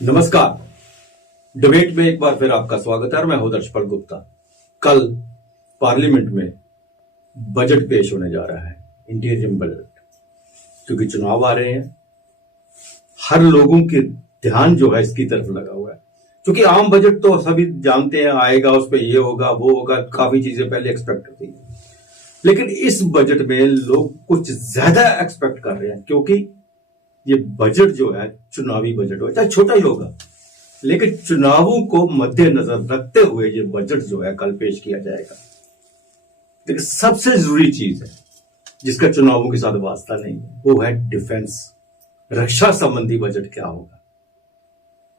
नमस्कार। डिबेट में एक बार फिर आपका स्वागत है और मैं हूं दर्शपल गुप्ता। कल पार्लियामेंट में बजट पेश होने जा रहा है, इंटीरियम बजट, क्योंकि चुनाव आ रहे हैं। हर लोगों के ध्यान जो है इसकी तरफ लगा हुआ है, क्योंकि आम बजट तो सभी जानते हैं आएगा, उस पर ये होगा वो होगा, काफी चीजें पहले एक्सपेक्ट होती है। लेकिन इस बजट में लोग कुछ ज्यादा एक्सपेक्ट कर रहे हैं, क्योंकि ये बजट जो है चुनावी बजट हो, चाहे छोटा ही होगा, लेकिन चुनावों को मद्देनजर रखते हुए ये बजट जो है कल पेश किया जाएगा। लेकिन सबसे जरूरी चीज है जिसका चुनावों के साथ वास्ता नहीं है, वो है डिफेंस, रक्षा संबंधी बजट क्या होगा।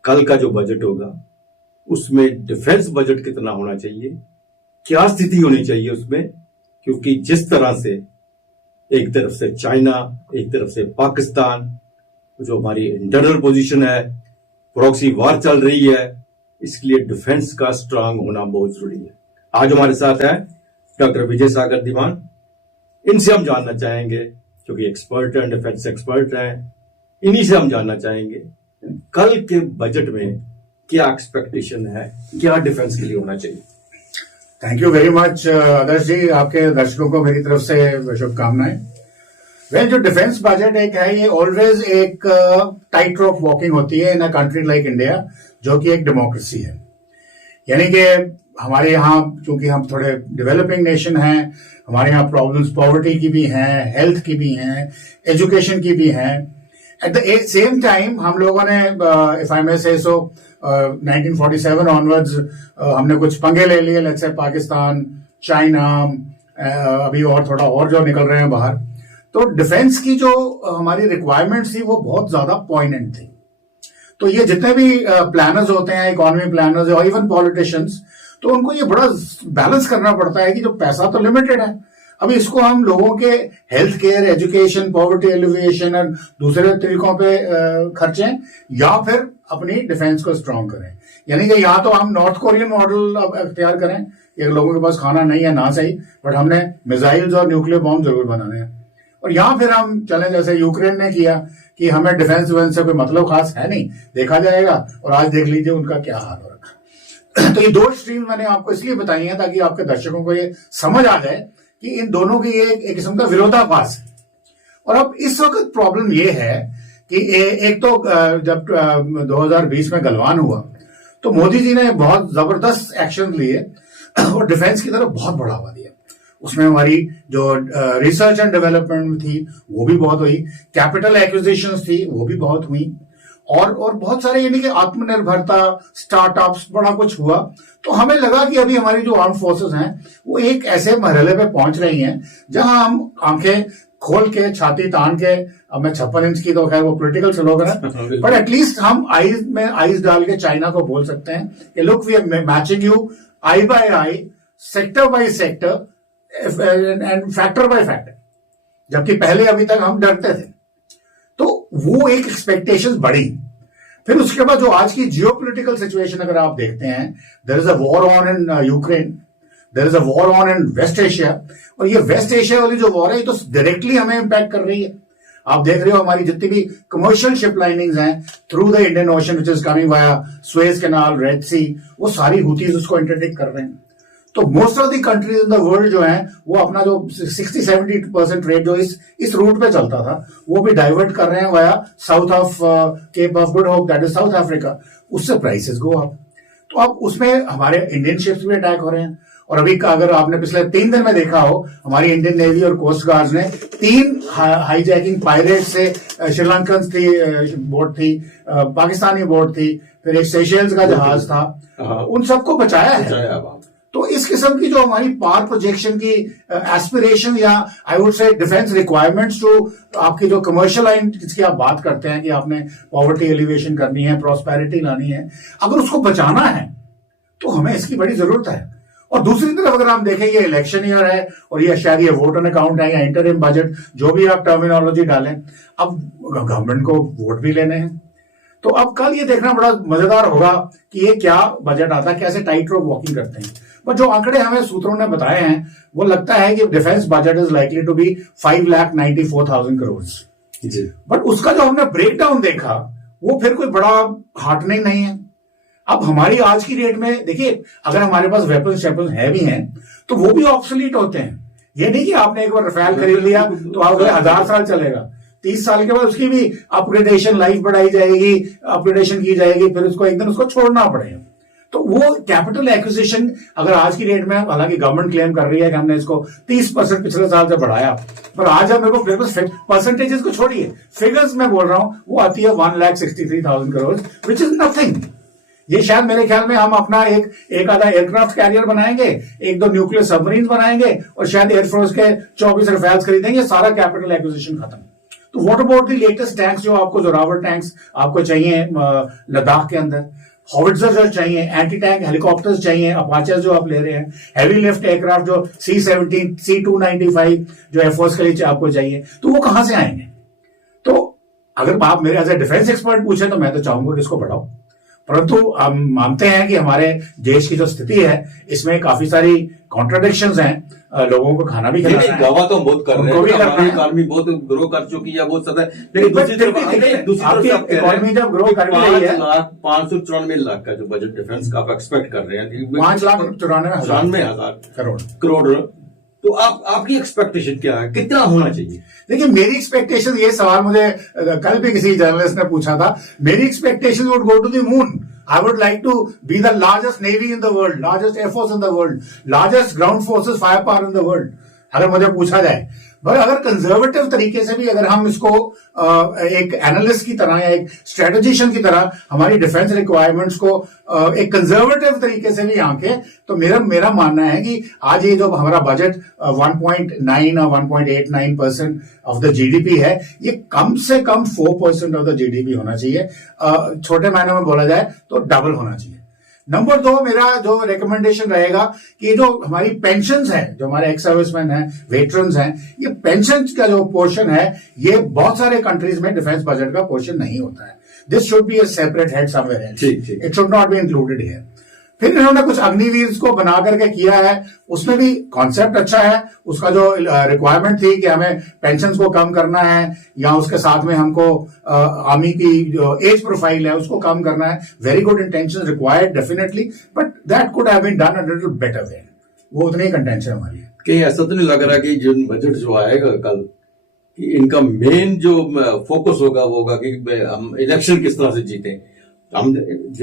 कल का जो बजट होगा उसमें डिफेंस बजट कितना होना चाहिए, क्या स्थिति होनी चाहिए उसमें, क्योंकि जिस तरह से एक तरफ से चाइना, एक तरफ से पाकिस्तान, जो हमारी इंटरनल पोजीशन है, प्रॉक्सी वार चल रही है, इसलिए डिफेंस का स्ट्रांग होना बहुत जरूरी है। आज हमारे साथ है डॉक्टर विजय सागर दीवान। इनसे हम जानना चाहेंगे, क्योंकि एक्सपर्ट हैं, डिफेंस एक्सपर्ट हैं, इन्हीं से हम जानना चाहेंगे कल के बजट में क्या एक्सपेक्टेशन है, क्या डिफेंस के लिए होना चाहिए। थैंक यू वेरी मच आदर्श जी, आपके दर्शकों को मेरी तरफ से शुभकामनाएं। जो डिफेंस बजट एक है, ये ऑलवेज एक टाइट रोप वॉकिंग होती है इन अ कंट्री लाइक इंडिया, जो कि एक डेमोक्रेसी है। यानी कि हमारे यहाँ, चूंकि हम थोड़े डेवलपिंग नेशन हैं, हमारे यहाँ प्रॉब्लम्स पॉवर्टी की भी हैं, हेल्थ की भी हैं, एजुकेशन की भी हैं। एट द सेम टाइम हम लोगों ने, इफ आई मे से सो, 1947 ऑनवर्ड्स हमने कुछ पंगे ले लिए, लेट्स से पाकिस्तान, चाइना, अभी और थोड़ा और जो निकल रहे हैं बाहर। तो डिफेंस की जो हमारी रिक्वायरमेंट्स थी वो बहुत ज्यादा पॉइंटेंट थी। तो ये जितने भी प्लानर्स होते हैं, इकोनॉमी प्लानर्स और इवन पॉलिटिशियंस, तो उनको ये बड़ा बैलेंस करना पड़ता है कि जो पैसा तो लिमिटेड है, अभी इसको हम लोगों के health care, education, poverty alleviation और दूसरे तरीकों पे खर्चें, या फिर अपनी डिफेंस को स्ट्रांग करें। यानी कि या तो हम नॉर्थ कोरियन मॉडल अब अख्तियार करें, ये लोगों के पास खाना नहीं है ना सही, बट हमने मिसाइल्स और न्यूक्लियर बॉम्ब जरूर बनाने हैं, और यहां फिर हम चलें जैसे यूक्रेन ने किया कि हमें डिफेंस विफेंस से कोई मतलब खास है नहीं, देखा जाएगा, और आज देख लीजिए उनका क्या हाल हो रखा। तो ये दो स्ट्रीम मैंने आपको इसलिए बताई है ताकि आपके दर्शकों को ये समझ आ जाए कि इन दोनों की ये एक किस्म का विरोधाभास है। और अब इस वक्त प्रॉब्लम ये है कि एक तो जब 2020 में गलवान हुआ तो मोदी जी ने बहुत जबरदस्त एक्शन लिए और डिफेंस की तरफ बहुत बढ़ावा दिया। उसमें हमारी जो रिसर्च एंड डेवलपमेंट थी वो भी बहुत हुई, कैपिटल एक्विजिशंस थी वो भी बहुत हुई, और बहुत सारे यानी कि आत्मनिर्भरता, स्टार्टअप्स, बड़ा कुछ हुआ। तो हमें लगा कि अभी हमारी जो आर्म फोर्सेस हैं वो एक ऐसे मरहले पे पहुंच रही हैं जहां हम आंखें खोल के, छाती तान के, अब मैं 56 इंच की तो खैर वो पॉलिटिकल स्लोगन है, पर एटलीस्ट हम आईज में आईज डाल के चाइना को बोल सकते हैं कि look, we are matching you eye by eye, sector by sector and factor by factor, जबकि पहले अभी तक हम डरते थे। तो वो एक एक्सपेक्टेशंस बढ़ी। फिर उसके बाद जो आज की जियोपॉलिटिकल सिचुएशन अगर आप देखते हैं, there is a war on in Ukraine, there is a war on in West Asia, और ये वेस्ट एशिया वाली जो वॉर है तो डायरेक्टली हमें इंपैक्ट कर रही है। आप देख रहे हो हमारी जितनी भी कमर्शियल शिप लाइनिंग्स हैं through the Indian ocean which is coming via Suez canal, red sea, वो सारी हुतीज उसको इंटरडिक्ट कर रहे हैं। तो most of the countries in the world जो है वो अपना जो 60-70% ट्रेड जो इस रूट पे चलता था वो भी डाइवर्ट कर रहे हैं via south of Cape of Good Hope, that is South Africa. उससे प्राइसेस गो अप। तो अब उसमें हमारे इंडियन शिप्स भी अटैक हो रहे हैं। और अभी का अगर आपने पिछले 3 दिन में देखा हो, हमारी इंडियन नेवी और कोस्ट गार्ड ने 3 हाईजैकिंग पायरेट से, श्रीलंकन थी बोट थी, पाकिस्तानी बोट थी, फिर एक सेशेल्स का जहाज था, उन सबको बचाया है। तो इस किस्म की जो हमारी पावर प्रोजेक्शन की एस्पिरेशन, या I would say defence requirements, जो आपकी जो कमर्शियल लाइन जिसकी आप बात करते हैं कि आपने पॉवर्टी एलिवेशन करनी है, प्रॉस्पेरिटी लानी है, अगर उसको बचाना है तो हमें इसकी बड़ी जरूरत है। और दूसरी तरफ अगर हम देखें, ये इलेक्शन ईयर है और ये शायद ये वोट ऑन अकाउंट है या इंटरिम बजट, जो भी आप टर्मिनोलॉजी डालें, अब गवर्नमेंट को वोट भी लेने हैं। तो अब कल ये देखना बड़ा मजेदार होगा कि ये क्या बजट आता है, कैसे टाइट रोप वॉकिंग करते हैं। पर जो आंकड़े हमें सूत्रों ने बताए हैं वो लगता है कि defence budget is likely to be 5,94,000 crore. But उसका जो हमने ब्रेकडाउन देखा वो फिर कोई बड़ा हार्टनिंग नहीं है। अब हमारी आज की डेट में देखिए, अगर हमारे पास वेपन्स शेपन्स है भी हैं तो वो भी ऑब्सोलीट होते हैं। ये नहीं कि आपने एक बार रफेल खरीद लिया तो आप 1000 साल चलेगा, 30 साल के बाद उसकी भी अपग्रेडेशन, लाइफ बढ़ाई जाएगी, अपग्रेडेशन की जाएगी, फिर उसको एक दिन उसको छोड़ना पड़ेगा। तो वो कैपिटल एक्विजिशन अगर आज की डेट में, हालांकि गवर्नमेंट क्लेम कर रही है कि हमने इसको 30% पिछले साल से बढ़ाया, पर आज अब मेरे को परसेंटेजेस को छोड़िए, फिगर्स में बोल रहा हूं, वो आती है 1,63,000 करोड़, विच इज नथिंग। ये शायद मेरे ख्याल में हम अपना एक आधा एयरक्राफ्ट कैरियर बनाएंगे, एक दो न्यूक्लियर सबमरीन बनाएंगे और शायद एयरफोर्स के 24 रफेल्स खरीदेंगे, सारा कैपिटल एक्विजिशन खत्म। तो what about the latest tanks जो आपको, जोरावर टैंक्स आपको चाहिए लद्दाख के अंदर, हॉविट्जर जो चाहिए, एंटी टैंक हेलीकॉप्टर्स चाहिए, अपाचेस जो आप ले रहे हैं, हैवी लिफ्ट एयरक्राफ्ट जो C-17, C-295 जो एयरफोर्स के लिए आपको चाहिए, तो वो कहां से आएंगे? तो अगर आप मेरे एज ए डिफेंस एक्सपर्ट पूछे तो मैं तो चाहूंगा कि इसको बढ़ाओ, परंतु हम मानते हैं कि हमारे देश की जो स्थिति है इसमें काफी सारी कॉन्ट्राडिक्शंस हैं, लोगों को खाना भी खिलाना है, दावा तो बहुत कर रहे हैं, हमारी इकॉनमी बहुत ग्रो कर चुकी है, बहुत ज्यादा, लेकिन दूसरी तरफ इकॉनमी जब ग्रो कर रही है, 594 लाख का जो बजट डिफेंस का आप एक्सपेक्ट कर रहे हैं, 5,94,000 करोड़, तो आपकी एक्सपेक्टेशन क्या है, कितना होना चाहिए? देखिए, मेरी एक्सपेक्टेशन, ये सवाल मुझे कल भी किसी जर्नलिस्ट ने पूछा था, मेरी expectation would go to the moon. I would like to be the largest navy in the world, largest air force in the world, largest ground forces firepower in the world, अगर मुझे पूछा जाए। पर अगर कंजर्वेटिव तरीके से भी अगर हम इसको एक एनालिस्ट की तरह या एक स्ट्रेटेजिशियन की तरह हमारी डिफेंस रिक्वायरमेंट्स को एक कंजर्वेटिव तरीके से भी आंकें, तो मेरा मानना है कि आज ये जो हमारा बजट 1.9 और 1.89% ऑफ द जीडीपी है, ये कम से कम 4% ऑफ द जीडीपी होना चाहिए। छोटे मायनों में बोला जाए तो डबल होना चाहिए। नंबर 2, मेरा जो रिकमेंडेशन रहेगा कि जो हमारी पेंशन्स हैं, जो हमारे एक्स सर्विसमैन हैं, वेटरन्स हैं, ये पेंशन का जो पोर्शन है, ये बहुत सारे कंट्रीज में डिफेंस बजट का पोर्शन नहीं होता है। This should be a separate head somewhere else, it should not be included here. फिर इन्होंने कुछ अग्निवीर को बना करके किया है, उसमें भी कॉन्सेप्ट अच्छा है। उसका जो रिक्वायरमेंट थी कि हमें पेंशन को कम करना है या उसके साथ में हमको आर्मी की जो एज प्रोफाइल है उसको कम करना है, very good intention required definitely, but that could have been done a little better way. वो उतनी ही कंटेंशन हमारी है। कहीं ऐसा तो नहीं लग रहा कि जो बजट जो आएगा कल, कि इनका मेन जो फोकस होगा वो होगा कि हम इलेक्शन किस तरह से जीते? हम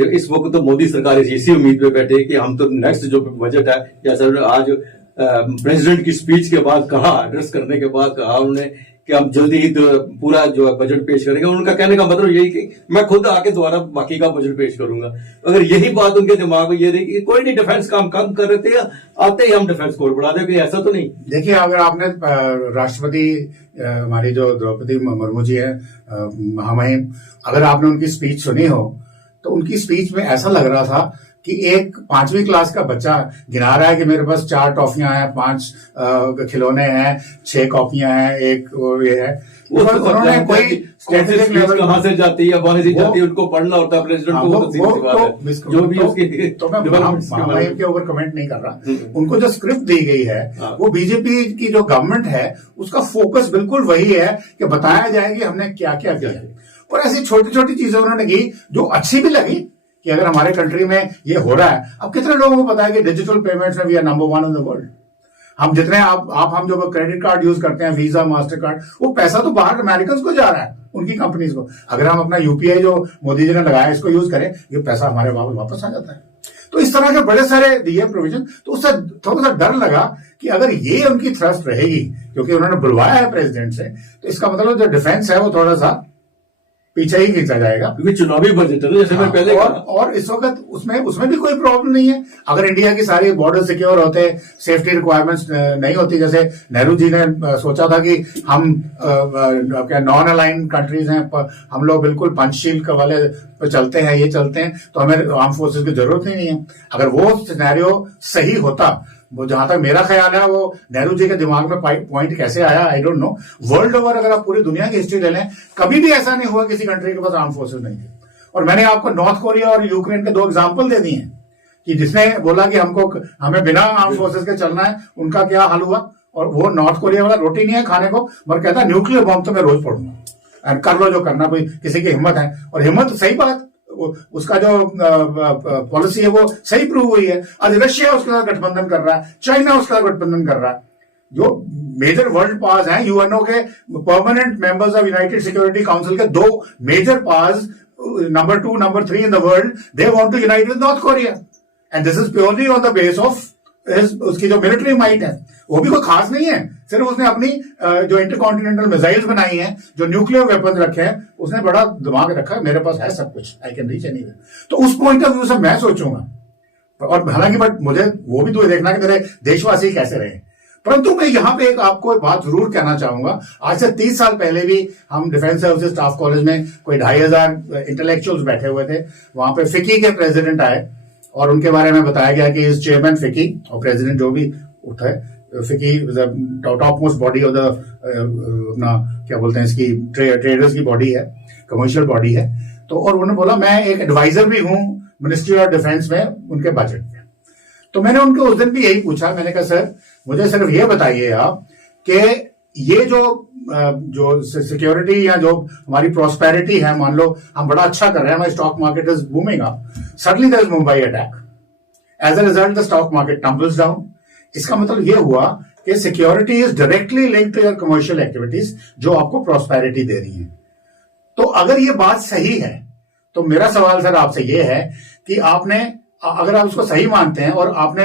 इस वक्त तो मोदी सरकार इसी उम्मीद पे बैठे कि हम तो नेक्स्ट जो बजट है, जैसा आज प्रेसिडेंट की स्पीच के बाद कहा, एड्रेस करने के बाद कहा उन्होंने कि हम जल्दी ही पूरा जो बजट पेश करेंगे। उनका कहने का मतलब यही कि मैं खुद आके दोबारा बाकी का बजट पेश करूंगा। अगर यही बात उनके दिमाग में ये रही कि कोई नहीं, डिफेंस काम कम कर रहे थे, आते ही हम डिफेंस कोर बढ़ा देंगे, ऐसा तो नहीं। देखिए, अगर आपने राष्ट्रपति हमारी जो द्रौपदी मुर्मू जी है महामहिम, अगर आपने उनकी स्पीच सुनी हो तो उनकी स्पीच में ऐसा लग रहा था कि एक 5वीं क्लास का बच्चा गिना रहा है कि मेरे पास 4 टॉफियां हैं, 5 खिलौने हैं, 6 कॉपियां हैं, एक ये है। उन्होंने कोई स्ट्रेटेजिक लेवल कहां से जाती है, वहां से जाती है, उनको पढ़ना होता है प्रेसिडेंट को, जो भी उसकी, तो मैं महामहिम के ऊपर कमेंट नहीं कर रहा। उनको जो स्क्रिप्ट दी गई है, वो बीजेपी की जो गवर्नमेंट है उसका फोकस बिल्कुल वही है कि बताया जाए कि हमने क्या क्या किया है। और ऐसी छोटी छोटी चीजें उन्होंने की जो अच्छी भी लगी कि अगर हमारे कंट्री में ये हो रहा है। अब कितने लोगों को पता है कि डिजिटल पेमेंट्स में we are number 1 in the world. हम जितने हम जो क्रेडिट कार्ड यूज करते हैं, वीजा, मास्टर कार्ड, वो पैसा तो बाहर अमेरिकन को जा रहा है, उनकी कंपनीज को। अगर हम अपना यूपीआई जो मोदी जी ने लगाया इसको यूज करें, ये पैसा हमारे वापस आ जाता है। तो इस तरह के बड़े सारे दिए प्रोविजन। तो उससे थोड़ा सा डर लगा कि अगर ये उनकी थ्रस्ट रहेगी, क्योंकि उन्होंने बुलवाया है प्रेसिडेंट से, तो इसका मतलब जो डिफेंस है वो थोड़ा सा पीछे ही खींचा जाएगा, क्योंकि चुनावी बजट है, जैसे मैं पहले और इस वक्त उसमें भी कोई प्रॉब्लम नहीं है। अगर इंडिया की सारी बॉर्डर सिक्योर होते, सेफ्टी रिक्वायरमेंट्स नहीं होती, जैसे नेहरू जी ने सोचा था कि हम क्या नॉन अलाइन कंट्रीज हैं, हम लोग बिल्कुल पंचशील वाले पे चलते हैं, ये चलते हैं, तो हमें आर्म फोर्सेस की जरूरत ही नहीं है। अगर वो सिनेरियो सही होता, वो जहां तक मेरा ख्याल है, वो नेहरू जी के दिमाग में पॉइंट कैसे आया I don't know. World over अगर आप पूरी दुनिया की हिस्ट्री ले लें, कभी भी ऐसा नहीं हुआ किसी कंट्री के पास आर्म फोर्सेस नहीं थे। और मैंने आपको नॉर्थ कोरिया और यूक्रेन के 2 एग्जांपल दे दिए हैं कि जिसने बोला कि हमें बिना आर्म फोर्सेस के चलना है, उनका क्या हाल हुआ। और वो नॉर्थ कोरिया वाला रोटी नहीं है खाने को, मगर कहता न्यूक्लियर बॉम्ब तो मैं रोज फोड़ूंगा। कर लो जो करना, कोई किसी की हिम्मत है, और हिम्मत सही बात, उसका जो पॉलिसी है वो सही प्रूव हुई है। आज रशिया उसके साथ गठबंधन कर रहा है, चाइना उसके साथ गठबंधन कर रहा है। जो मेजर वर्ल्ड पावर्स हैं, यूएनओ के permanent members of United Security Council के 2 major powers, number 2 number 3 in the world, they want to unite with North Korea, and this is purely on the base of उसकी जो military might है। वो भी कोई खास नहीं है, सिर्फ उसने अपनी जो इंटरकॉन्टिनेंटल मिसाइल्स बनाई हैं, जो न्यूक्लियर वेपन रखे हैं, उसने बड़ा दिमाग रखा, मेरे पास है सब कुछ, आई कैन रीच एनीवेयर। तो उस पॉइंट ऑफ व्यू से मैं सोचूंगा, और हालांकि बट मुझे वो भी तो देखना कि मेरे देशवासी कैसे रहे। परंतु मैं यहां पे एक आपको एक बात जरूर कहना चाहूंगा। आज से 30 साल पहले भी हम डिफेंस सर्विसेज स्टाफ कॉलेज में कोई 2500 इंटेलेक्चुअल्स बैठे हुए थे। वहां पे फिकी के प्रेसिडेंट आए और उनके बारे में बताया गया कि इस चेयरमैन फिकी और प्रेसिडेंट जो भी उठा है, फिकी top most body of the अपना क्या बोलते हैं इसकी ट्रेडर्स की बॉडी है, कमर्शियल बॉडी है। तो और उन्होंने बोला मैं एक एडवाइजर भी हूं मिनिस्ट्री ऑफ डिफेंस में उनके बजट में। तो मैंने उनको उस दिन भी यही पूछा, मैंने कहा सर मुझे सिर्फ ये बताइए आप कि ये जो सिक्योरिटी या जो हमारी प्रॉस्पेरिटी है, मान लो हम बड़ा अच्छा कर रहे हैं, हमारी stock market is booming up, suddenly there is Mumbai attack, as a result the stock market tumbles down. इसका मतलब ये हुआ कि security is directly linked to your commercial activities जो आपको प्रॉस्पेरिटी दे रही है। तो अगर ये बात सही है तो मेरा सवाल सर आपसे ये है कि आपने, अगर आप उसको सही मानते हैं और आपने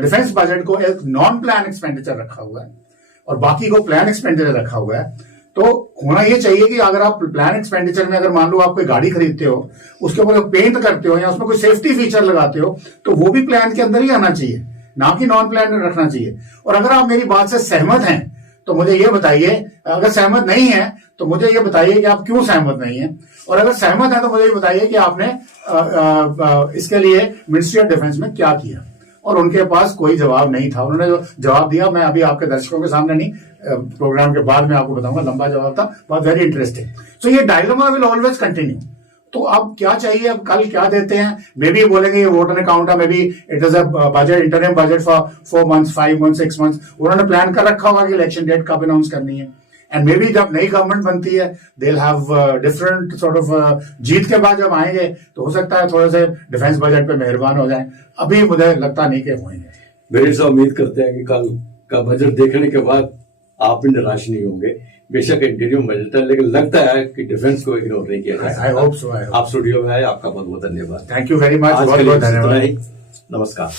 डिफेंस बजट को एक नॉन प्लान एक्सपेंडिचर रखा हुआ है और बाकी को प्लान एक्सपेंडिचर रखा हुआ है, तो होना ये चाहिए कि अगर आप प्लान एक्सपेंडिचर में अगर मान लो आप कोई गाड़ी खरीदते हो, उसके ऊपर पेंट करते हो या उसमें कोई सेफ्टी फीचर लगाते हो, तो वो भी प्लान के अंदर ही आना चाहिए, ना कि नॉन प्लान रखना चाहिए। और अगर आप मेरी बात से सहमत हैं तो मुझे ये बताइए, अगर सहमत नहीं है तो मुझे ये बताइए कि आप क्यों सहमत नहीं है, और अगर सहमत है तो मुझे ये बताइए कि आपने इसके लिए मिनिस्ट्री ऑफ डिफेंस में क्या किया। और उनके पास कोई जवाब नहीं था। उन्होंने जो जवाब दिया मैं अभी आपके दर्शकों के सामने नहीं, प्रोग्राम के बाद में आपको बताऊंगा, लंबा जवाब था, बहुत वेरी इंटरेस्टिंग। सो ये डायलेमा विल ऑलवेज कंटिन्यू। तो अब क्या चाहिए, अब कल क्या देते हैं, मे बी बोलेंगे ये वोट एन अकाउंट है, may be it is a budget, interim budget for 4 months 5 months 6 months। उन्होंने प्लान कर रखा होगा कि इलेक्शन डेट कब अनाउंस करनी है, एंड मे बी जब नई गवर्नमेंट बनती है they will have different sort of, जीत के बाद जब आएंगे तो हो सकता है थोड़े से डिफेंस बजट पे मेहरबान हो जाए। अभी मुझे लगता नहीं कि होंगे। मेरे से उम्मीद करते हैं कि कल का बजट देखने के बाद आप भी निराश नहीं होंगे। बेशक इंटीरियम बजट है, लेकिन लगता है कि डिफेंस को इग्नोर नहीं किया जाए। I hope so. आप स्टूडियो में आए, आपका बहुत बहुत धन्यवाद। थैंक यू वेरी मच, बहुत बहुत धन्यवाद। नमस्कार।